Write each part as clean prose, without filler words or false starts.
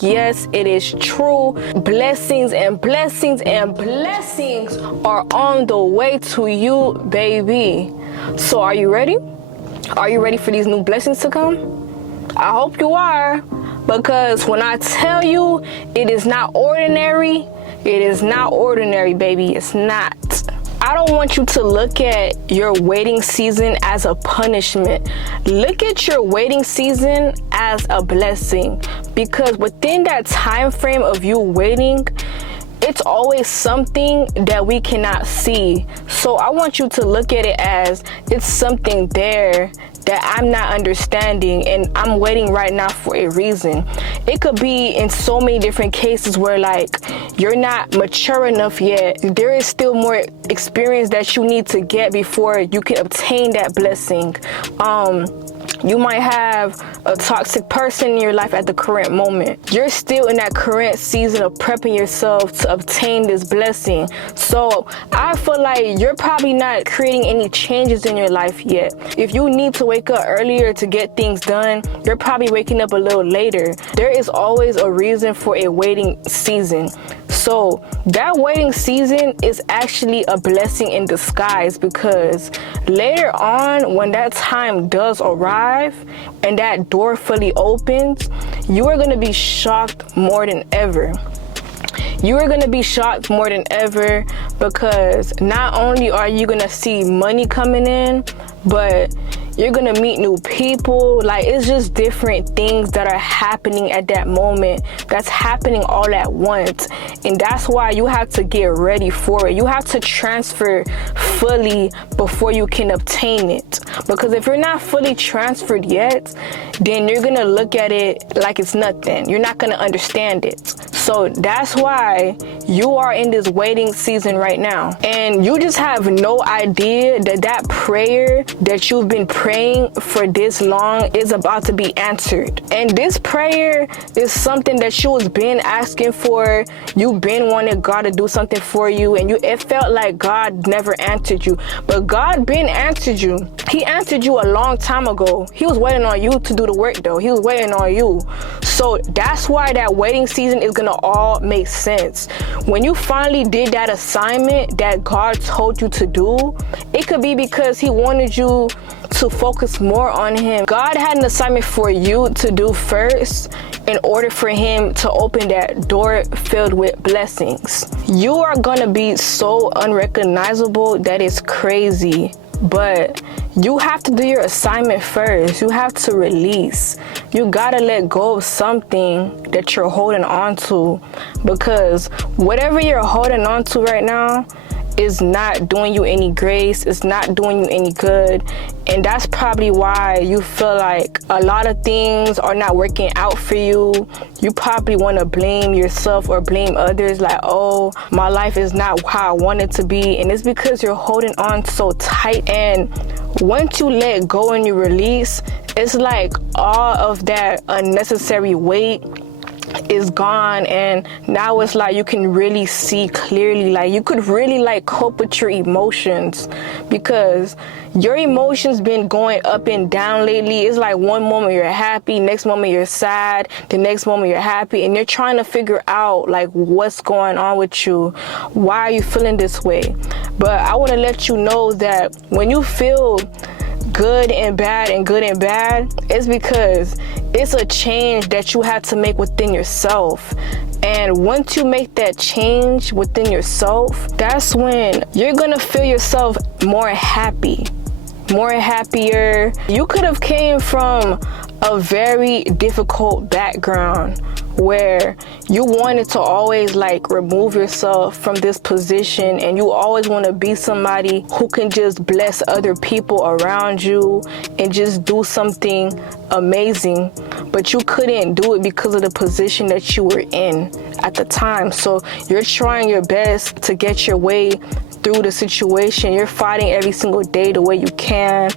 Yes, it is true. Blessings and blessings and blessings are on the way to you, baby. So are you ready? Are you ready for these new blessings to come? I hope you are, because when I tell you it is not ordinary, it is not ordinary, baby. It's not. I don't want you to look at your waiting season as a punishment. Look at your waiting season as a blessing, because within that time frame of you waiting, it's always something that we cannot see. So I want you to look at it as it's something there that I'm not understanding, and I'm waiting right now for a reason. It could be in so many different cases where like you're not mature enough yet. There is still more experience that you need to get before you can obtain that blessing. You might have a toxic person in your life at the current moment. You're still in that current season of prepping yourself to obtain this blessing. So I feel like you're probably not creating any changes in your life yet. If you need to wake up earlier to get things done, you're probably waking up a little later. There is always a reason for a waiting season. So that waiting season is actually a blessing in disguise, because later on, when that time does arrive and that door fully opens, you are going to be shocked more than ever. You are going to be shocked more than ever, because not only are you going to see money coming in, but you're going to meet new people. Like, it's just different things that are happening at that moment. That's happening all at once. And that's why you have to get ready for it. You have to transfer fully before you can obtain it. Because if you're not fully transferred yet, then you're going to look at it like it's nothing. You're not going to understand it. So that's why you are in this waiting season right now. And you just have no idea that that prayer that you've been praying for this long is about to be answered. And this prayer is something that you was been asking for. You've been wanting God to do something for you, and it felt like God never answered you. But God been answered you. He answered you a long time ago. He was waiting on you to do the work though. He was waiting on you. So that's why that waiting season is gonna all make sense. When you finally did that assignment that God told you to do, it could be because He wanted you to focus more on Him. God had an assignment for you to do first in order for Him to open that door filled with blessings. You are gonna be so unrecognizable that it's crazy. But you have to do your assignment first. You have to release. You gotta let go of something that you're holding on to, because whatever you're holding on to right now is not doing you any grace. It's not doing you any good. And that's probably why you feel like a lot of things are not working out for you. You probably want to blame yourself or blame others, like, oh, my life is not how I want it to be. And it's because you're holding on so tight. And once you let go and you release, it's like all of that unnecessary weight is gone, and now it's like you can really see clearly. Like, you could really like cope with your emotions, because your emotions been going up and down lately. It's like one moment you're happy, next moment you're sad, the next moment you're happy, and you're trying to figure out like what's going on with you. Why are you feeling this way? But I want to let you know that when you feel good and bad and good and bad, it's because it's a change that you have to make within yourself. And once you make that change within yourself, that's when you're gonna feel yourself more happy, more happier. You could have came from a very difficult background where you wanted to always like remove yourself from this position, and you always want to be somebody who can just bless other people around you and just do something amazing, but you couldn't do it because of the position that you were in at the time. So you're trying your best to get your way through the situation. You're fighting every single day the way you can.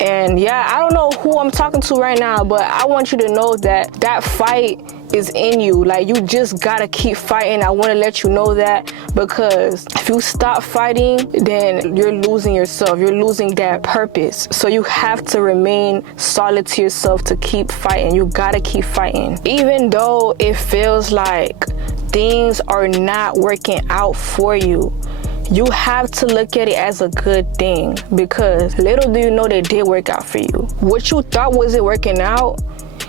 And yeah, I don't know who I'm talking to right now, but I want you to know that that fight is in you. Like, you just gotta keep fighting. I want to let you know that, because if you stop fighting, then you're losing yourself. You're losing that purpose. So you have to remain solid to yourself to keep fighting. You gotta keep fighting. Even though it feels like things are not working out for you, you have to look at it as a good thing, because little do you know they did work out for you. What you thought wasn't working out,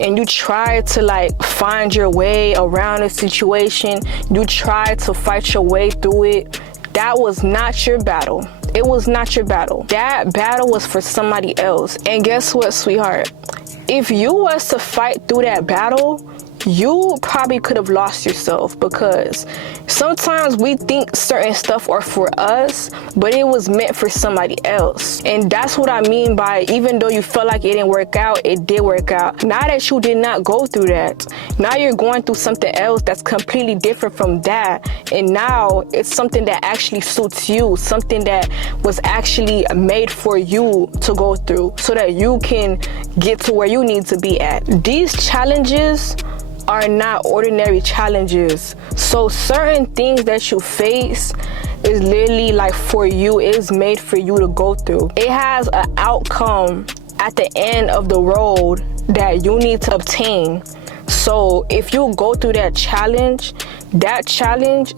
and you tried to like find your way around a situation, you tried to fight your way through it, that was not your battle. It was not your battle. That battle was for somebody else. And guess what, sweetheart? If you was to fight through that battle, you probably could have lost yourself, because sometimes we think certain stuff are for us, but it was meant for somebody else. And that's what I mean by, even though you felt like it didn't work out, it did work out. Now that you did not go through that, now you're going through something else that's completely different from that. And now it's something that actually suits you, something that was actually made for you to go through, so that you can get to where you need to be at. These challenges are not ordinary challenges. So certain things that you face is literally like for you. It is made for you to go through. It has an outcome at the end of the road that you need to obtain. So if you go through that challenge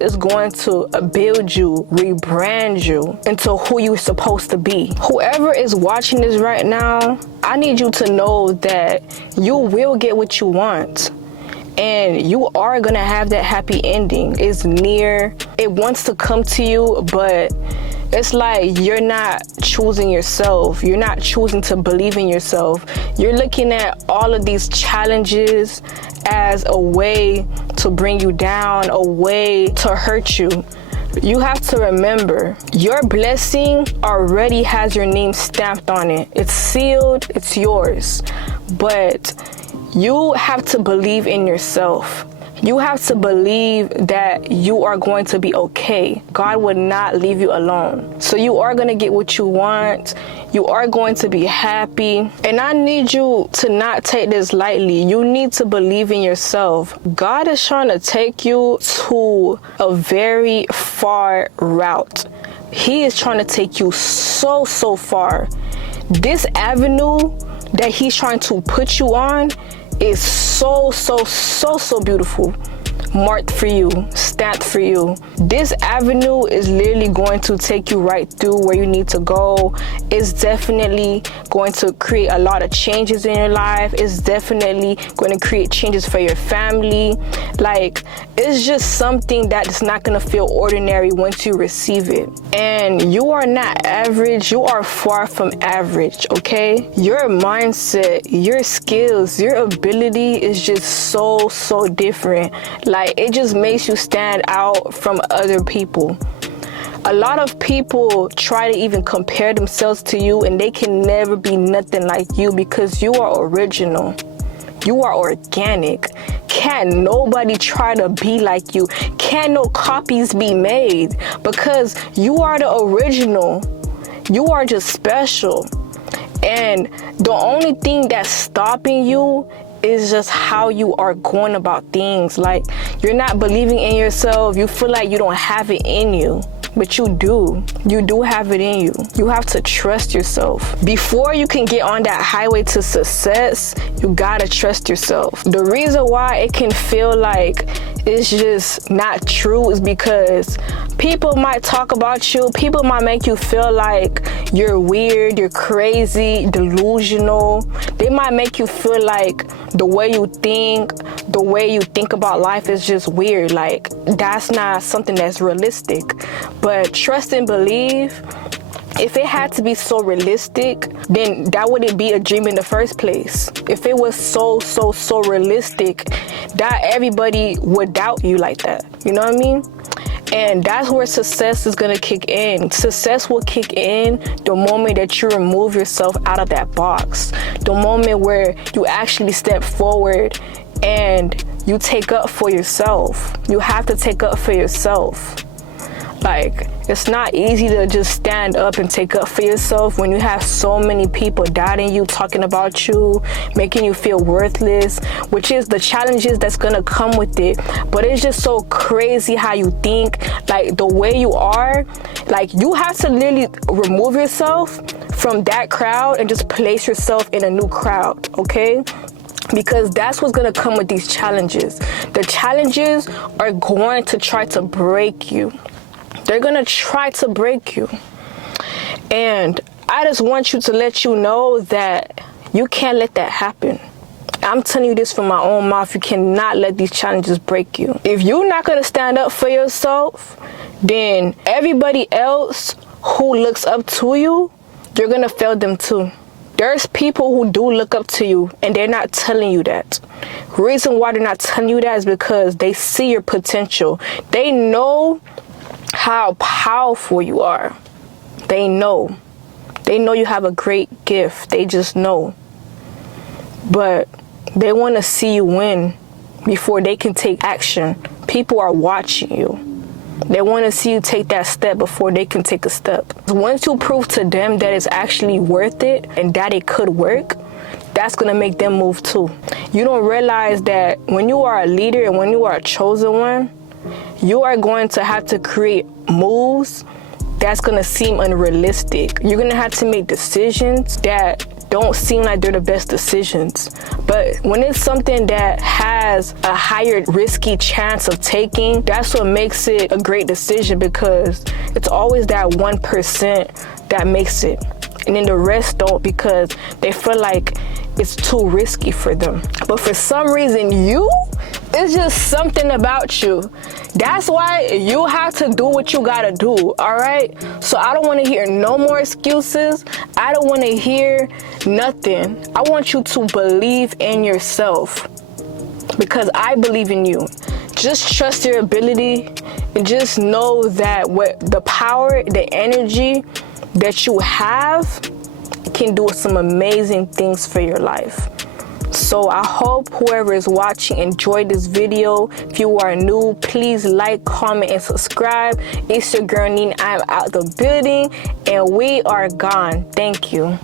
is going to build you, rebrand you into who you're supposed to be. Whoever is watching this right now, I need you to know that you will get what you want. And you are gonna have that happy ending. It's near, it wants to come to you, but it's like you're not choosing yourself. You're not choosing to believe in yourself. You're looking at all of these challenges as a way to bring you down, a way to hurt you. You have to remember, your blessing already has your name stamped on it. It's sealed, it's yours. But you have to believe in yourself. You have to believe that you are going to be okay. God would not leave you alone. So you are going to get what you want. You are going to be happy. And I need you to not take this lightly. You need to believe in yourself. God is trying to take you to a very far route. He is trying to take you so far. This avenue that he's trying to put you on is so beautiful, marked for you, stamped for you. This avenue is literally going to take you right through where you need to go. It's definitely going to create a lot of changes in your life. It's definitely going to create changes for your family. Like, it's just something that is not going to feel ordinary once you receive it. And you are not average. You are far from average, okay? Your mindset, your skills, your ability is just so different. Like, it just makes you stand out from other people. A lot of people try to even compare themselves to you, and they can never be nothing like you, because you are original. You are organic. Can't nobody try to be like you. Can't no copies be made, because you are the original. You are just special. And the only thing that's stopping you is just how you are going about things. Like, you're not believing in yourself. You feel like you don't have it in you, but you do. You do have it in you. You have to trust yourself. Before you can get on that highway to success, you gotta trust yourself. The reason why it can feel like it's just not true is because people might talk about you. People might make you feel like you're weird, you're crazy, delusional. They might make you feel like the way you think about life is just weird. Like, that's not something that's realistic. But trust and believe, if it had to be so realistic, then that wouldn't be a dream in the first place. If it was so realistic, that everybody would doubt you like that. You know what I mean? And that's where success is gonna kick in. Success will kick in the moment that you remove yourself out of that box. The moment where you actually step forward and you take up for yourself. You have to take up for yourself. Like, it's not easy to just stand up and take up for yourself when you have so many people doubting you, talking about you, making you feel worthless, which is the challenges that's gonna come with it. But it's just so crazy how you think, like the way you are. Like, you have to literally remove yourself from that crowd and just place yourself in a new crowd, okay? Because that's what's gonna come with these challenges. The challenges are going to try to break you. They're gonna try to break you. And I just want you to let you know that you can't let that happen. I'm telling you this from my own mouth. You cannot let these challenges break you. If you're not gonna stand up for yourself, then everybody else who looks up to you, you're gonna fail them too. There's people who do look up to you and they're not telling you that. Reason why they're not telling you that is because they see your potential. They know how powerful you are. They know you have a great gift. They just know. But they want to see you win before they can take action. People are watching you. They want to see you take that step before they can take a step. Once you prove to them that it's actually worth it and that it could work, that's going to make them move too. You don't realize that when you are a leader and when you are a chosen one, you are going to have to create moves that's going to seem unrealistic. You're going to have to make decisions that don't seem like they're the best decisions. But when it's something that has a higher risky chance of taking, that's what makes it a great decision, because it's always that 1% that makes it. And then the rest don't, because they feel like it's too risky for them. But for some reason, it's just something about you. That's why you have to do what you gotta do, all right? So I don't wanna hear no more excuses. I don't wanna hear nothing. I want you to believe in yourself, because I believe in you. Just trust your ability and just know that what the power, the energy that you have can do some amazing things for your life. So I hope whoever is watching enjoyed this video. If you are new, please like, comment, and subscribe. It's your girl Nina. I'm out the building and we are gone. Thank you.